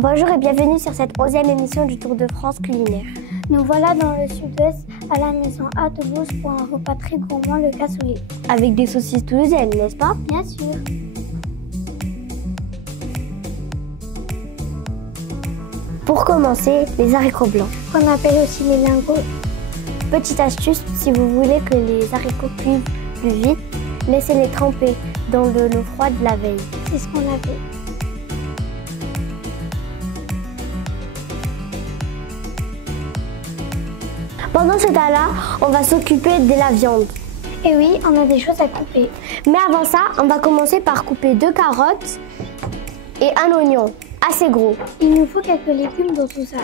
Bonjour et bienvenue sur cette 11e émission du Tour de France culinaire. Nous voilà dans le sud-ouest, à la maison à Toulouse, pour un repas très gourmand, le cassoulet. Avec des saucisses toulousaines, n'est-ce pas? Bien sûr. Pour commencer, les haricots blancs. Qu'on appelle aussi les lingots. Petite astuce, si vous voulez que les haricots cuivent plus vite, laissez-les tremper dans de l'eau froide la veille. C'est ce qu'on a fait. Pendant ce temps-là, on va s'occuper de la viande. Et oui, on a des choses à couper. Mais avant ça, on va commencer par couper 2 carottes et un oignon, assez gros. Il nous faut quelques légumes dans tout ça.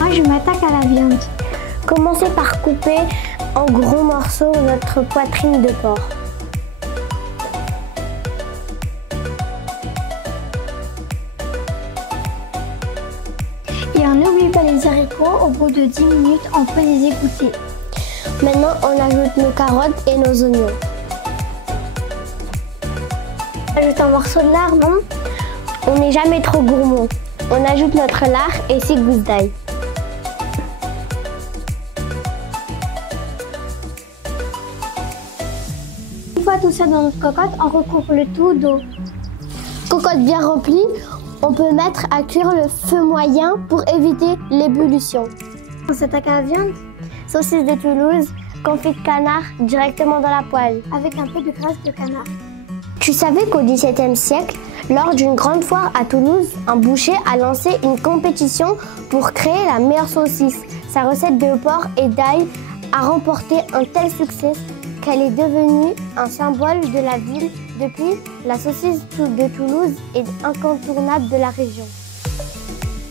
Moi, je m'attaque à la viande. Commencez par couper en gros morceaux notre poitrine de porc. Et on n'oublie pas les haricots, au bout de 10 minutes, on peut les égoutter. Maintenant, on ajoute nos carottes et nos oignons. On ajoute un morceau de lard, non? On n'est jamais trop gourmand. On ajoute notre lard et 6 gousses d'ail. Une fois tout ça dans notre cocotte, on recouvre le tout d'eau. Cocotte bien remplie, on peut mettre à cuire le feu moyen pour éviter l'ébullition. On s'attaque à la viande Saucisse de Toulouse, confit de canard directement dans la poêle. avec un peu de graisse de canard. Tu savais qu'au XVIIe siècle, lors d'une grande foire à Toulouse, un boucher a lancé une compétition pour créer la meilleure saucisse. Sa recette de porc et d'ail a remporté un tel succès qu'elle est devenue un symbole de la ville. Depuis, la saucisse de Toulouse est incontournable de la région.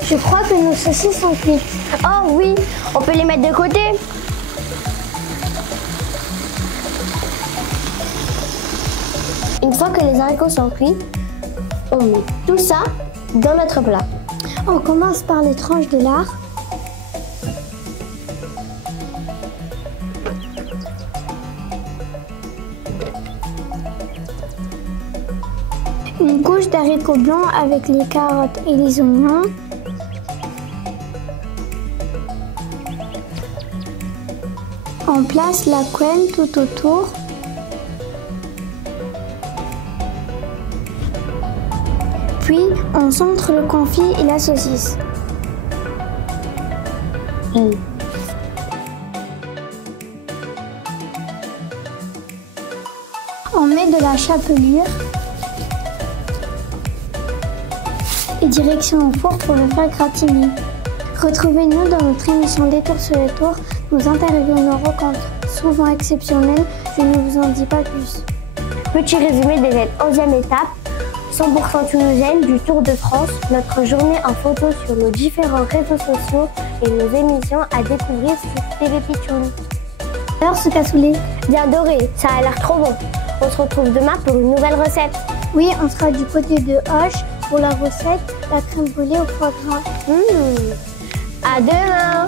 Je crois que nos saucisses sont cuites. Oh oui, on peut les mettre de côté. Une fois que les haricots sont cuits, on met tout ça dans notre plat. On commence par les tranches de lard. Une couche d'haricots blancs avec les carottes et les oignons. On place la quenelle tout autour. Puis, on centre le confit et la saucisse. On met de la chapelure et direction au four pour le faire gratiner. Retrouvez-nous dans notre émission Détour sur le tour. Nous interviewons nos rencontres, souvent exceptionnelles. Je ne vous en dis pas plus. Petit résumé de cette 11e étape, 100% toulousaine du Tour de France, notre journée en photo sur nos différents réseaux sociaux et nos émissions à découvrir sur TV Pitchoun. Alors ce cassoulet? Bien doré, ça a l'air trop bon. On se retrouve demain pour une nouvelle recette. Oui, on sera du côté de Hoche pour la recette, la crème brûlée au foie gras. À demain!